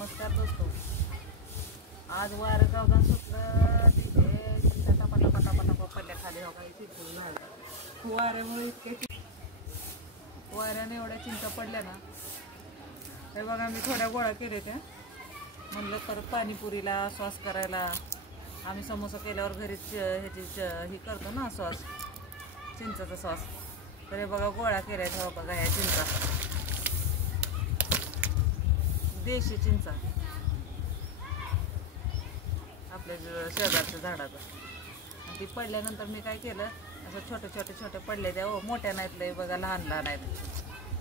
नमस्कार दोस्तों, आज वारं गावदान सुटलं तिथे टपाटपाटपाटपा पडल्या खाली हो काही चिंचून झालं वाऱ्यामुळे इतके वाऱ्याने एवढ्या चिंचा पडल्या ना. हे बघा मी थोड्या गोळा केले त्या म्हणलं तर पाणीपुरीला सॉस करायला. आम्ही समोसा केल्यावर घरीच ह्याची ही करतो ना सॉस, चिंचाचा सॉस. तर हे बघा गोळा केल्या तेव्हा बघा ह्या चिंचा, देशी चिंचा आपल्या शेजारच्या झाडाचं. ती पडल्यानंतर मी काय केलं, असं छोटे छोटे पडले त्या. मोठ्या नाहीत लय बघा, लहान लहान आहेत.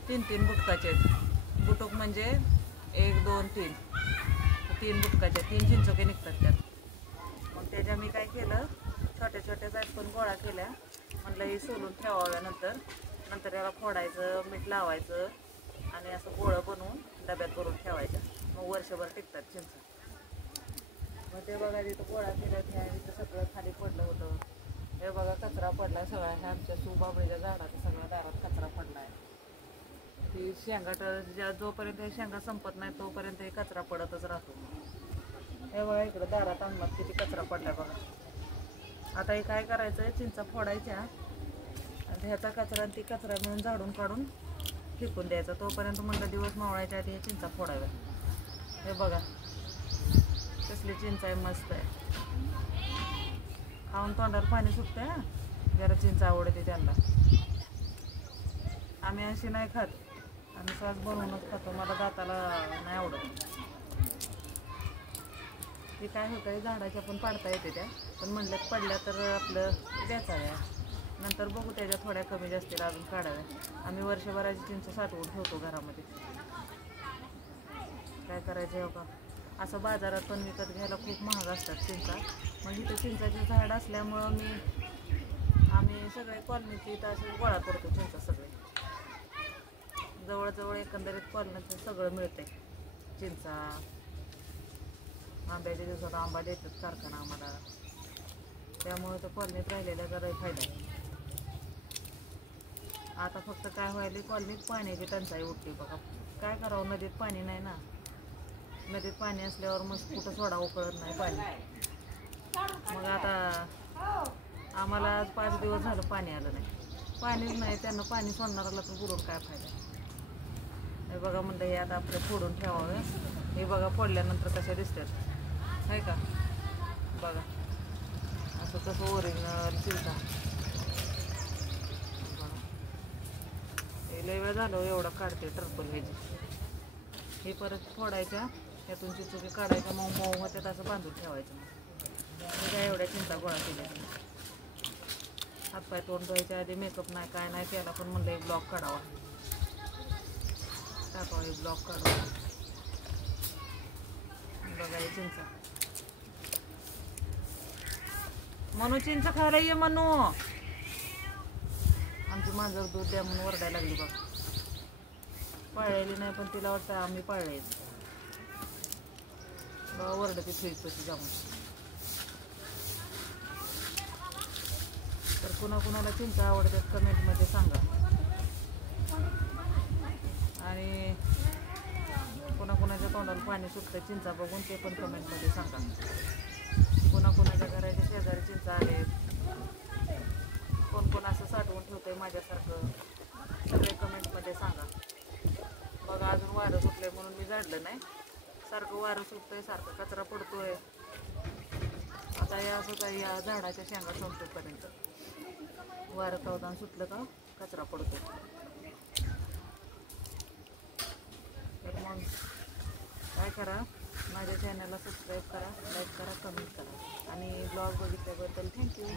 3 बुटकाचे आहेत. बुटूक म्हणजे 1 2 3 बुटकाचे 3 चिंचोके निघतात त्यात. मग त्याच्या मी काय केलं, छोटे आहेत पण गोळा केल्या. म्हणलं हे सोलून ठेवाव्या, नंतर याला फोडायचं, मीठ लावायचं आणि असं गोळं बनवून डब्यात भरून ठेवायचं. मग वर्षभर टिकतात चिंच. मग ते बघा तिथं गोळा केला त्या तिथं सगळं खाली पडलं होतं. हे बघा कचरा पडला सगळा. ह्या आमच्या सुबाबळीच्या झाडाचा सगळ्या दारात कचरा पडला आहे. ती शेंगाट जोपर्यंत हे शेंगा संपत नाही तोपर्यंत हे कचरा पडतच राहतो. हे बघा इकडं दारात अंगणात किती कचरा पडलाय बघा. आता हे काय करायचं, चिंचा फोडायच्या आणि ह्याचा कचरा आणि ती कचरा मिळून झाडून काढून फेकून द्यायचा. तोपर्यंत म्हणलं दिवस मावळायच्या आधी हे चिंचा फोडाव्या. हे बघा कसली चिंच आहे, मस्त आहे. खाऊन तोंडाला पाणी सुटतंय. जरा चिंच आवडते त्यांना. आम्ही अशी नाही खात, आम्ही सॉस बनवूनच खातो. मला दाताला नाही आवडत. ते काय होतं, झाडाच्या पण पाडता येते त्या, पण म्हणलं पडल्या तर आपलं द्यायचा. नंतर बघू त्याच्या थोड्या कमी जास्तीला अजून काढाव्या. आम्ही वर्षभराची चिंच साठवून ठेवतो घरामध्ये. काय करायचं हो का, असं बाजारात पण विकत घ्यायला खूप महाग असतात चिंचा. मग इथं चिंचाचे झाड असल्यामुळं आम्ही सगळे कॉलनीचे इथं असे गोळा करतो चिंचा सगळे. जवळजवळ एकंदरीत कॉलनीचं सगळं मिळतंय. चिंचा, आंब्याच्या दिवसात आंबा देतात कारखाना आम्हाला, त्यामुळे तर कॉलनीत राहिलेला जरा फायदा आहे. आता फक्त काय व्हायला, कॉलनीत पाण्याची टंचाई उठते बघा. काय करावं, नदीत पाणी नाही ना. नदीत पाणी असल्यावर मग कुठं सोडावं कळत नाही पाणी. मग आता आम्हाला 5 दिवस झालं पाणी आलं नाही. पाणीच नाही, त्यांना पाणी सोडणाराला तर बोलून काय फायदा. हे बघा म्हणलं हे आता आपलं फोडून ठेवावं. हे बघा फोडल्यानंतर कशा दिसतात आहे का, बघा असं कसं ओरिजिनल चिंचा. हे लय वेळ झालं एवढं काढते टरपल ह्याची. हे परत फोडायच्या, त्यातून चिंचोके काढायच्या, मऊ होत्यात असं बांधून ठेवायचं. मग काय एवढ्या चिंचा गोळा केल्या. हातपाय तोंड धुवायच्या आधी मेकअप नाही काय नाही त्याला पण म्हणलं एक ब्लॉक काढावा, टाकावा एक ब्लॉक काढावा. बघा हे चिंचा. मनू चिंच खायला ये मनू. आमची मांजर दूध द्या म्हणून ओरडायला लागली बघ. पाळलेली नाही पण तिला वाटतं आम्ही पाळले. ओरडते फ्रीज तशी जाऊन. तर कुणाकुणाला चिंचा आवडतात कमेंटमध्ये सांगा. आणि कुणाकुणाच्या तोंडाला पाणी सुटतं चिंचा बघून ते पण कमेंटमध्ये सांगा. कुणाकुणाच्या घराच्या शेजारी चिंचा आलेत, कोण असं साठवून ठेवतंय माझ्यासारखं, सगळे कमेंटमध्ये सांगा. बघा अजून वारं सुटलंय म्हणून मी झाडलं नाही. सारखं वारं सुटतंय, सारखं कचरा पडतोय. आता हे असं काही या झाडाच्या शेंगा संपेपर्यंत वारं कवदान सुटलं का कचरा पडतो. तर मग काय करा, माझ्या चॅनलला सबस्क्राईब करा, लाईक करा, कमेंट करा आणि ब्लॉग बघितल्याबद्दल थँक्यू.